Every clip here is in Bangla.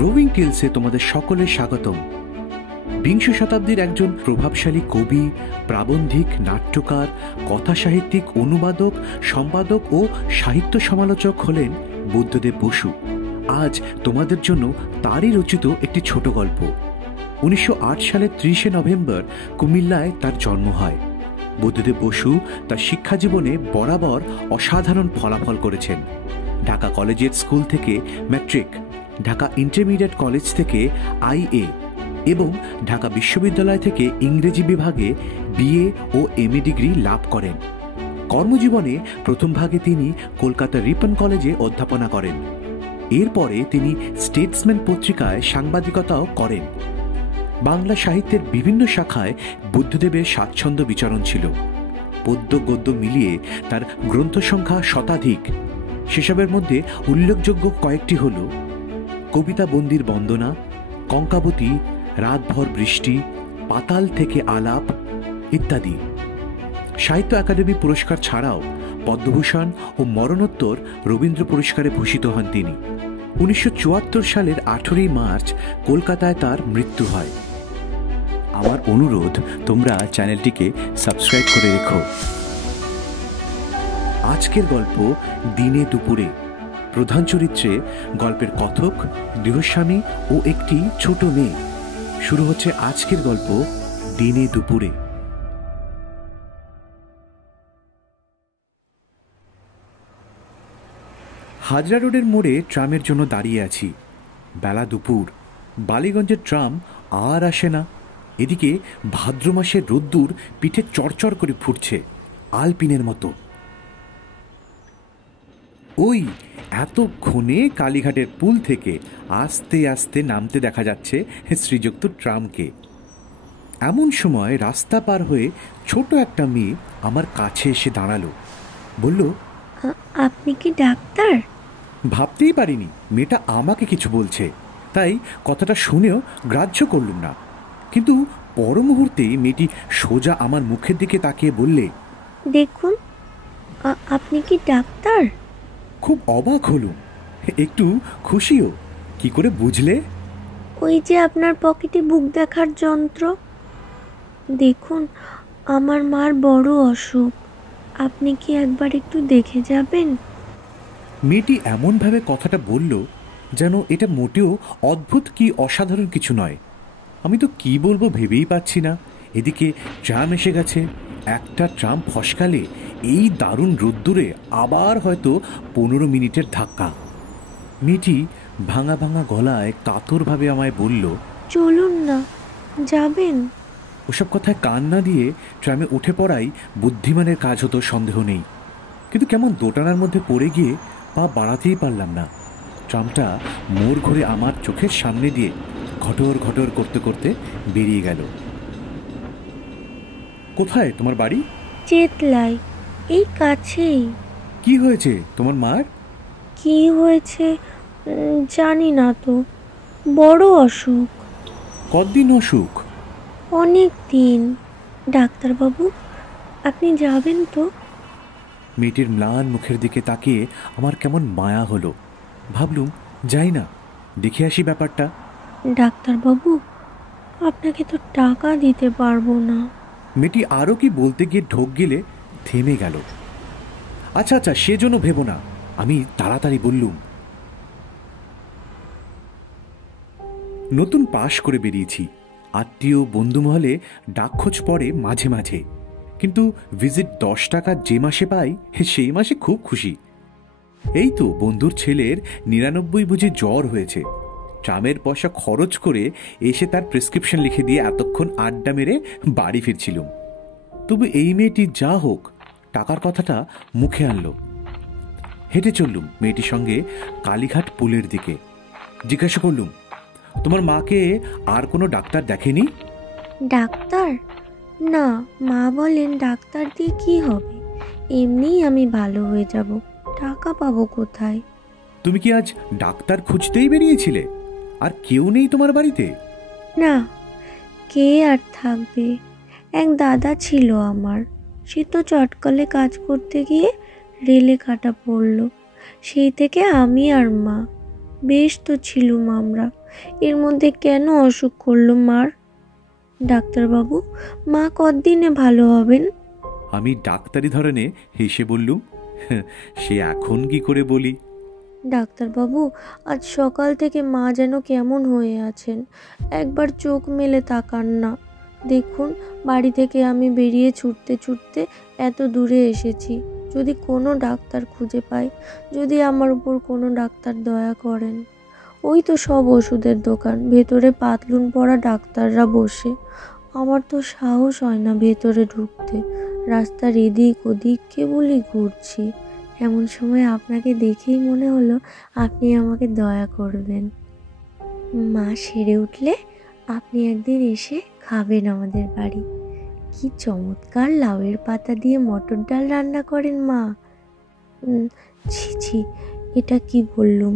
রোভিং টেলসে তোমাদের সকলের স্বাগতম। বিংশ শতাব্দীর একজন প্রভাবশালী কবি, প্রাবন্ধিক, নাট্যকার, কথাসাহিত্যিক, অনুবাদক, সম্পাদক ও সাহিত্য সমালোচক হলেন বুদ্ধদেব বসু। আজ তোমাদের জন্য তারই রচিত একটি ছোট গল্প। 1908 সালের 30শে নভেম্বর কুমিল্লায় তার জন্ম হয়। বুদ্ধদেব বসু তার শিক্ষা জীবনে বরাবর অসাধারণ ফলাফল করেছেন। ঢাকা কলেজিয়েট স্কুল থেকে ম্যাট্রিক, ঢাকা ইন্টারমিডিয়েট কলেজ থেকে আইএ এবং ঢাকা বিশ্ববিদ্যালয় থেকে ইংরেজি বিভাগে বিএ ও এমএ ডিগ্রি লাভ করেন। কর্মজীবনে প্রথম ভাগে তিনি কলকাতা রিপন কলেজে অধ্যাপনা করেন। এরপরে তিনি স্টেটসম্যান পত্রিকায় সাংবাদিকতাও করেন। বাংলা সাহিত্যের বিভিন্ন শাখায় বুদ্ধদেবের স্বাচ্ছন্দ্য বিচরণ ছিল। পদ্য গদ্য মিলিয়ে তার গ্রন্থ সংখ্যা শতাধিক। সেসবের মধ্যে উল্লেখযোগ্য কয়েকটি হল কবিতা বন্দির বন্দনা, কঙ্কাবতী, রাতভর বৃষ্টি, পাতাল থেকে আলাপ ইত্যাদি। সাহিত্য একাডেমি পুরস্কার ছাড়াও পদ্মভূষণ ও মরণোত্তর রবীন্দ্র পুরস্কারে ভূষিত হন তিনি। 1974 সালের 18ই মার্চ কলকাতায় তার মৃত্যু হয়। আমার অনুরোধ, তোমরা চ্যানেলটিকে সাবস্ক্রাইব করে রেখো। আজকের গল্প দিনে দুপুরে। প্রধান চরিত্রে গল্পের কথক, গৃহস্বামী ও একটি ছোট মেয়ে। শুরু হচ্ছে আজকের গল্প দিনে দুপুরে। হাজরা রোডের মোড়ে ট্রামের জন্য দাঁড়িয়ে আছি। বেলা দুপুর, বালিগঞ্জের ট্রাম আর আসে না। এদিকে ভাদ্র মাসের রোদ্দুর পিঠে চড়চড় করে ফুটছে আলপিনের মতো। ওই এতক্ষণে কালীঘাটের পুল থেকে আস্তে আস্তে নামতে দেখা যাচ্ছে শ্রীযুক্ত ট্রামকে। এমন সময় রাস্তা পার হয়ে ছোট একটা মেয়ে আমার কাছে এসে দাঁড়ালো। বলল, আপনি কি ডাক্তার? ভাবতেই পারিনি মেয়েটা আমাকে কিছু বলছে, তাই কথাটা শুনেও গ্রাহ্য করলুম না। কিন্তু পর মুহূর্তেই মেয়েটি সোজা আমার মুখের দিকে তাকিয়ে বললে, দেখুন, আপনি কি ডাক্তার? খুব অবাক হলুম, একটু খুশিও। কি করে বুঝলে? ওই যে আপনার পকেটে বুক দেখার যন্ত্র। দেখুন, আমার মার বড় অসুখ। আপনি কি একবার একটু দেখে যাবেন? মেয়েটি এমনভাবে কথাটা বলল যেন এটা মোটেও অদ্ভুত কি অসাধারণ কিছু নয়। আমি তো কি বলবো ভেবেই পাচ্ছি না। এদিকে ট্রাম এসে গেছে। একটা ট্রাম ফসকালে এই দারুণ রোদ্দুরে আবার হয়তো 15 মিনিটের ধাক্কা। মেয়েটি ভাঙা ভাঙা গলায় কাতরভাবে আমায় বলল, চলুন না, যাবেন। ওসব কথায় কান না দিয়ে ট্রামে উঠে পড়াই বুদ্ধিমানের কাজ হতো, সন্দেহ নেই। কিন্তু কেমন দোটানার মধ্যে পড়ে গিয়ে পা বাড়াতেই পারলাম না। ট্রামটা মোড় ঘুরে আমার চোখের সামনে দিয়ে ঘটর ঘটর করতে করতে বেরিয়ে গেল। কোথায় তোমার বাড়ি? চেতলাই, এই কাছেই। কি হয়েছে তোমার মার? কি হয়েছে জানি না তো, বড় অসুখ। কতদিন অসুখ? অনেক দিন। ডাক্তারবাবু, আপনি যাবেন তো? মেয়েটির ম্লান মুখের দিকে তাকিয়ে আমার কেমন মায়া হলো। ভাবলুম, যাই না, দেখে আসি ব্যাপারটা। ডাক্তারবাবু, আপনাকে তো টাকা দিতে পারবো না। মেয়েটি আরও কি বলতে গিয়ে ঢোক গেলে থেমে গেল। আচ্ছা আচ্ছা, সেজন্য ভেবো না, আমি তাড়াতাড়ি বললুম। নতুন পাশ করে বেরিয়েছি। আত্মীয় বন্ধুমহলে ডাকখোঁজ পড়ে মাঝে মাঝে, কিন্তু ভিজিট 10 টাকা যে মাসে পাই সেই মাসে খুব খুশি। এই তো বন্ধুর ছেলের 99 বুঝি জ্বর হয়েছে। ট্রামের পয়সা খরচ করে এসে তার প্রেসক্রিপশন লিখে দিয়ে এতক্ষণ আড্ডা মেরে বাড়ি ফিরছিলুম। তবু এই মেয়েটি যা হোক টাকার কথাটা মুখে আনলো। হেঁটে চললুম মেয়েটির সঙ্গে কালীঘাট পুলের দিকে। জিজ্ঞাসা করলুম, তোমার মাকে আর কোনো ডাক্তার দেখেনি? ডাক্তার? না, মা বলেন ডাক্তার দিয়ে কি হবে, এমনিই আমি ভালো হয়ে যাব, টাকা পাবো কোথায়? তুমি কি আজ ডাক্তার খুঁজতেই বেরিয়েছিলে? আর কেউ নেই তোমার বাড়িতে? না, কে আর থাকবে। এক দাদা ছিল আমার, সে তো চটকলে কাজ করতে গিয়ে রেলে কাটা পড়ল। সেই থেকে আমি আর মা বেশ তো ছিলুম আমরা, এর মধ্যে কেন অসুখ করলো মার? ডাক্তারবাবু, মা কতদিনে ভালো হবেন? আমি ডাক্তারি ধরনে হেসে বললুম, সে এখন কি করে বলি। ডাক্তারবাবু, আজ সকাল থেকে মা যেন কেমন হয়ে আছেন, একবার চোখ মেলে তাকান না। দেখুন, বাড়ি থেকে আমি বেরিয়ে ছুটতে ছুটতে এত দূরে এসেছি। যদি কোনো ডাক্তার খুঁজে পাই, যদি আমার উপর কোনো ডাক্তার দয়া করেন। ওই তো সব ওষুধের দোকান, ভেতরে পাতলুন পরা ডাক্তাররা বসে। আমার তো সাহস হয় না ভেতরে ঢুকতে, রাস্তার এদিক ওদিক কেবলই ঘুরছি। এমন সময় আপনাকে দেখেই মনে হলো আপনি আমাকে দয়া করবেন। মা সেরে উঠলে আপনি একদিন এসে খাবেন আমাদের বাড়ি। কি চমৎকার লাউয়ের পাতা দিয়ে মটর ডাল রান্না করেন মা। ছি ছি, এটা কি বললুম?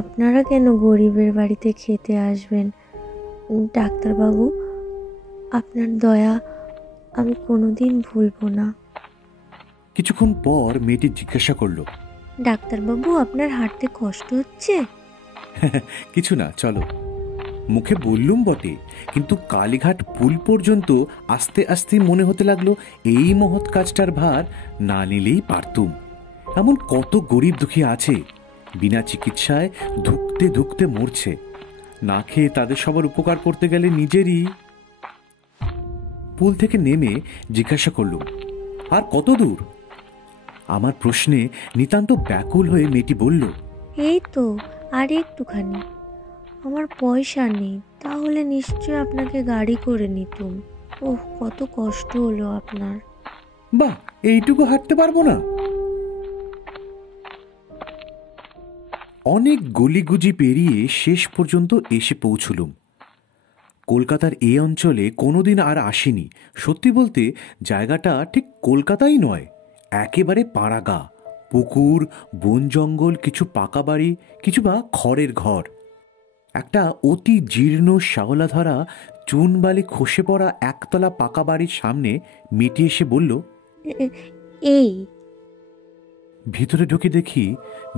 আপনারা কেন গরিবের বাড়িতে খেতে আসবেন? ডাক্তারবাবু, আপনার দয়া আমি কোনোদিন ভুলব না। কিছুক্ষণ পর মেয়েটি জিজ্ঞাসা করলো, ডাক্তারবাবু, আপনার হাঁটতে কষ্ট হচ্ছে? কিছু না, চলো। মুখে বললুম বটে, কিন্তু কালীঘাট পুল পর্যন্ত আস্তে আস্তে মনে হতে লাগলো এই মহৎ কাজটার ভার না নিলেই পারতুম। এমন কত গরিব দুঃখী আছে বিনা চিকিৎসায় ধুকতে ধুকতে মরছে, না খেয়ে তাদের সবার উপকার করতে গেলে নিজেরই। পুল থেকে নেমে জিজ্ঞাসা করলুম, আর কত দূর? আমার প্রশ্নে নিতান্ত ব্যাকুল হয়ে মেয়েটি বলল, এই তো আর একটুখানি। আমার পয়সা নেই, তাহলে নিশ্চয় আপনাকে গাড়ি করে নিতুম। ওহ, কত কষ্ট হলো আপনার। বাহ, এইটুকু হাঁটতে পারবো না? অনেক গলিগুজি পেরিয়ে শেষ পর্যন্ত এসে পৌঁছলুম। কলকাতার এই অঞ্চলে কোনোদিন আর আসিনি। সত্যি বলতে জায়গাটা ঠিক কলকাতাই নয়, একেবারে পাড়াগা, পুকুর, বন জঙ্গল, কিছু পাকা বাড়ি, কিছু বা খড়ের ঘর। একটা অতি জীর্ণ শ্যাওলাধরা চুনবালি খসে পড়া একতলা পাকা বাড়ির সামনে মেয়েটি এসে বলল, এই। ভিতরে ঢুকে দেখি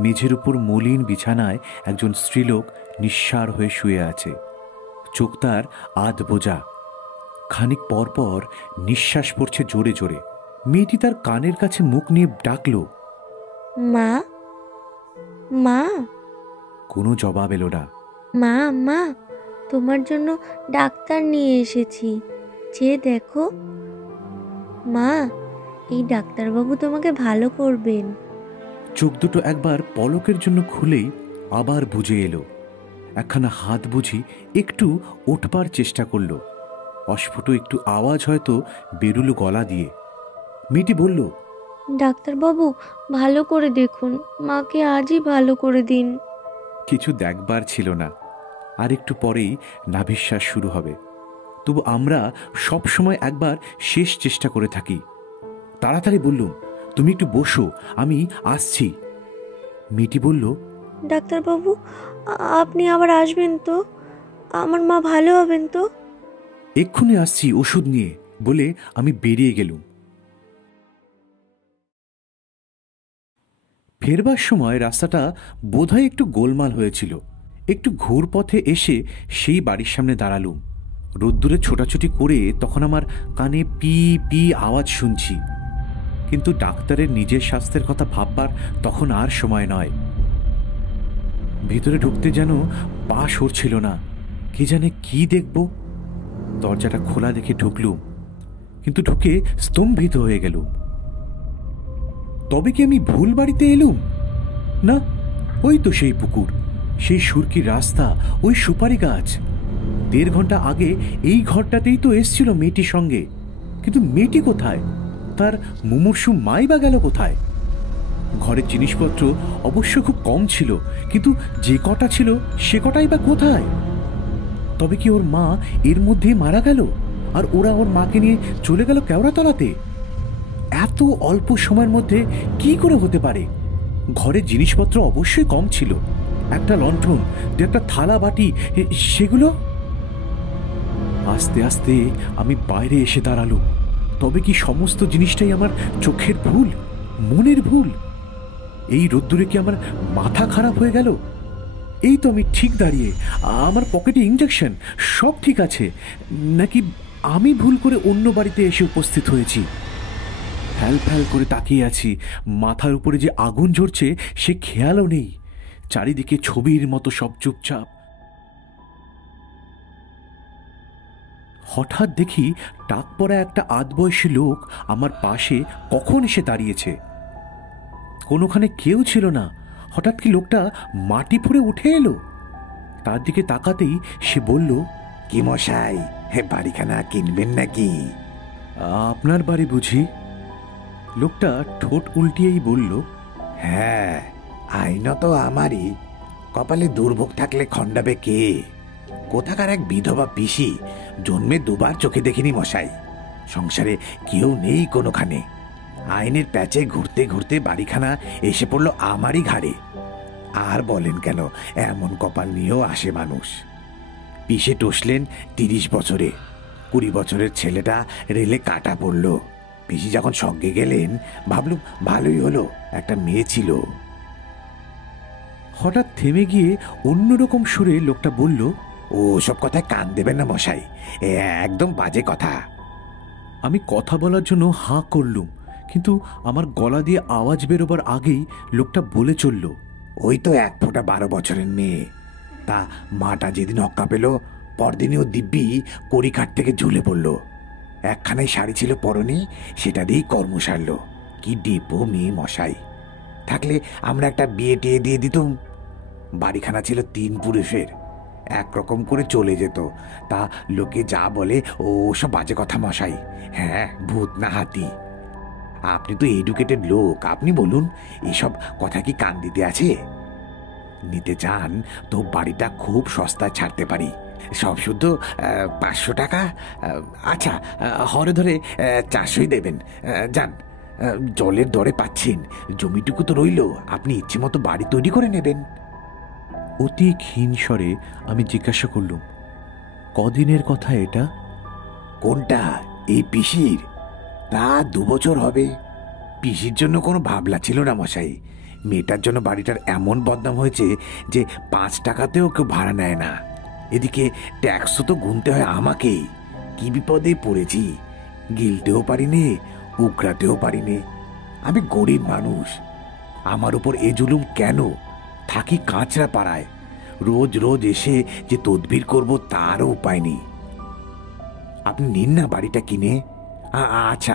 মেঝের উপর মলিন বিছানায় একজন স্ত্রীলোক নিঃসাড় হয়ে শুয়ে আছে। চোখ তার আধ বোঝা, খানিক পর পর নিঃশ্বাস পড়ছে জোরে জোরে। মেয়েটি তার কানের কাছে মুখ নিয়ে ডাকল, মা, মা। কোনো জবাব এলো না। মা, মা, তোমার জন্য ডাক্তার নিয়ে এসেছি, যে দেখো। মা, এই ডাক্তারবাবু তোমাকে ভালো করবেন। চোখ দুটো একবার পলকের জন্য খুলেই আবার বুজে এলো। একখানা হাত বুঝি একটু ওঠবার চেষ্টা করলো। অস্ফুট একটু আওয়াজ হয়তো বেরুলো গলা দিয়ে। মেয়েটি বলল, ডাক্তারবাবু, ভালো করে দেখুন, মাকে আজই ভালো করে দিন। কিছু দেখবার ছিল না, আর একটু পরেই নাভিশ্বাস শুরু হবে। তবু আমরা সব সময় একবার শেষ চেষ্টা করে থাকি। তাড়াতাড়ি বললুম, তুমি একটু বসো, আমি আসছি। মেয়েটি বলল, ডাক্তারবাবু, আপনি আবার আসবেন তো? আমার মা ভালো হবেন তো? এক্ষুনি আসছি ওষুধ নিয়ে বলে আমি বেরিয়ে গেলুম। ফেরবার সময় রাস্তাটা বোধহয় একটু গোলমাল হয়েছিল। একটু ঘুর পথে এসে সেই বাড়ির সামনে দাঁড়ালুম। রোদ্দুরে ছোটাছুটি করে তখন আমার কানে পি পি আওয়াজ শুনছি, কিন্তু ডাক্তারের নিজের স্বাস্থ্যের কথা ভাববার তখন আর সময় নয়। ভিতরে ঢুকতে যেন পা সরছিল না, কে জানে কি দেখব। দরজাটা খোলা দেখে ঢুকলুম, কিন্তু ঢুকে স্তম্ভিত হয়ে গেলুম। তবে কি আমি ভুল বাড়িতে এলুম? না, ওই তো সেই পুকুর, সেই সুরকির রাস্তা, ওই সুপারি গাছ। 1.5 ঘন্টা আগে এই ঘরটাতেই তো এসছিল মেয়েটির সঙ্গে। কিন্তু মেয়েটি কোথায়? তার মুমূর্ষু মাই বা গেল কোথায়? ঘরের জিনিসপত্র অবশ্য খুব কম ছিল, কিন্তু যে কটা ছিল সে কটাই বা কোথায়? তবে কি ওর মা এর মধ্যেই মারা গেল, আর ওরা ওর মাকে নিয়ে চলে গেল কেওড়াতলাতে? এত অল্প সময়ের মধ্যে কি করে হতে পারে? ঘরের জিনিসপত্র অবশ্যই কম ছিল, একটা লণ্ঠন, 2-একটা থালা বাটি, সেগুলো। আস্তে আস্তে আমি বাইরে এসে দাঁড়ালুম। তবে কি সমস্ত জিনিসটাই আমার চোখের ভুল, মনের ভুল? এই রোদ্দুরে কি আমার মাথা খারাপ হয়ে গেল? এই তো আমি ঠিক দাঁড়িয়ে, আমার পকেটে ইঞ্জেকশন, সব ঠিক আছে। নাকি আমি ভুল করে অন্য বাড়িতে এসে উপস্থিত হয়েছি? ফ্যাল ফ্যাল করে তাকিয়ে আছি, মাথার উপরে যে আগুন ঝরছে সে খেয়ালও নেই। চারিদিকে ছবির মতো সব চুপচাপ। হঠাৎ দেখি টাক পরা একটা আধবয়সী লোক আমার পাশে কখন এসে দাঁড়িয়েছে। কোনোখানে কেউ ছিল না, হঠাৎ কি লোকটা মাটি ফুঁড়ে উঠে এলো। তার দিকে তাকাতেই সে বলল, কি মশাই, বাড়িখানা কিনবেন নাকি? আপনার বাড়ি বুঝি? লোকটা ঠোঁট উল্টিয়েই বলল, হ্যাঁ, আইনত আমারই। কপালে দুর্ভোগ থাকলে খণ্ডাবে কে? কোথাকার এক বিধবা পিসি, জন্মে দুবার চোখে দেখিনি মশাই। সংসারে কেউ নেই কোনোখানে। আইনের প্যাচে ঘুরতে ঘুরতে বাড়িখানা এসে পড়ল আমারই ঘাড়ে। আর বলেন কেন, এমন কপাল নিয়েও আসে মানুষ। পিসে টসলেন 30 বছরে, 20 বছরের ছেলেটা রেলে কাটা পড়ল। পিসি যখন সঙ্গে গেলেন ভাবলুম ভালোই হলো, একটা মেয়ে ছিল। হঠাৎ থেমে গিয়ে অন্যরকম সুরে লোকটা বলল, ও সব কথায় কান দেবেন না মশাই, একদম বাজে কথা। আমি কথা বলার জন্য হাঁ করলুম, কিন্তু আমার গলা দিয়ে আওয়াজ বেরোবার আগেই লোকটা বলে চলল, ওই তো 1 ফোঁটা 12 বছরের মেয়ে। তা মাটা যেদিন অক্কা পেল, পরদিনই ও দিব্যি কড়িকাঠ থেকে ঝুলে পড়ল। একখানাই শাড়ি ছিল পরনে, সেটা দিয়েই কর্ম সারল। কি ডিপো মেয়ে মশাই! থাকলে আমরা একটা বিয়ে টিয়ে দিয়ে দিতুম। বাড়িখানা ছিল 3 পুরুষের, একরকম করে চলে যেত। তা লোকে যা বলে ও সব বাজে কথা মশাই। হ্যাঁ, ভূত না হাতি। আপনি তো এডুকেটেড লোক, আপনি বলুন, এসব কথা কি কান দিতে আছে? নিতে চান তো বাড়িটা খুব সস্তায় ছাড়তে পারি। সব শুদ্ধ 500 টাকা। আচ্ছা, হরে ধরে 400ই দেবেন। যান, জলের দরে পাচ্ছেন, জমিটুকু তো রইল, আপনি ইচ্ছে মতো বাড়ি তৈরি করে নেবেন। অতি ক্ষীণ স্বরে আমি জিজ্ঞাসা করলুম, কদিনের কথা এটা? কোনটা? এই পিসির? তা 2 বছর হবে। পিসির জন্য কোনো ভাবলা ছিল না মশাই। মেয়েটার জন্য বাড়িটার এমন বদনাম হয়েছে যে 5 টাকাতেও কেউ ভাড়া নেয় না। এদিকে ট্যাক্সও তো গুনতে হয় আমাকেই। কি বিপদে পড়েছি! গিলতেও পারি নে, উগরাতেও পারি নে। আমি গরিব মানুষ, আমার উপর এ জুলুম কেন? থাকি কাঁচরা পাড়ায়, রোজ রোজ এসে যে তদবির করব তারও উপায় নেই। আপনি নিন না বাড়িটা কিনে। আচ্ছা,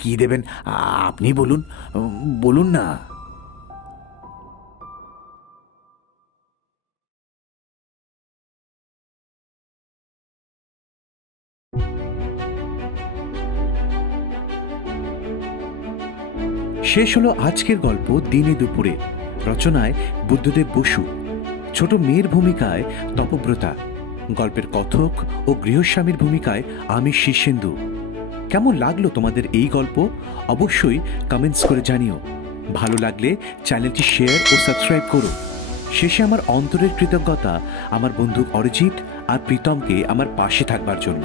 কি দেবেন আপনি বলুন, বলুন না। শেষ হলো আজকের গল্প দিনে দুপুরে। রচনায় বুদ্ধদেব বসু, ছোট মেয়ের ভূমিকায় তপব্রতা, গল্পের কথক ও গৃহস্বামীর ভূমিকায় আমি শীর্ষেন্দু। কেমন লাগলো তোমাদের এই গল্প? অবশ্যই কমেন্টস করে জানিও। ভালো লাগলে চ্যানেলটি শেয়ার ও সাবস্ক্রাইব করো। শেষে আমার অন্তরের কৃতজ্ঞতা আমার বন্ধু অরিজিৎ আর প্রীতমকে আমার পাশে থাকবার জন্য।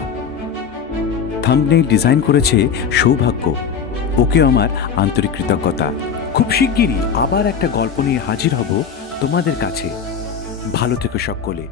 থাম্বনেইল ডিজাইন করেছে সৌভাগ্য, ওকেও আমার আন্তরিক কৃতজ্ঞতা। খুব শিগগিরই আবার একটা গল্প নিয়ে হাজির হব তোমাদের কাছে। ভালো থেকো সকলে।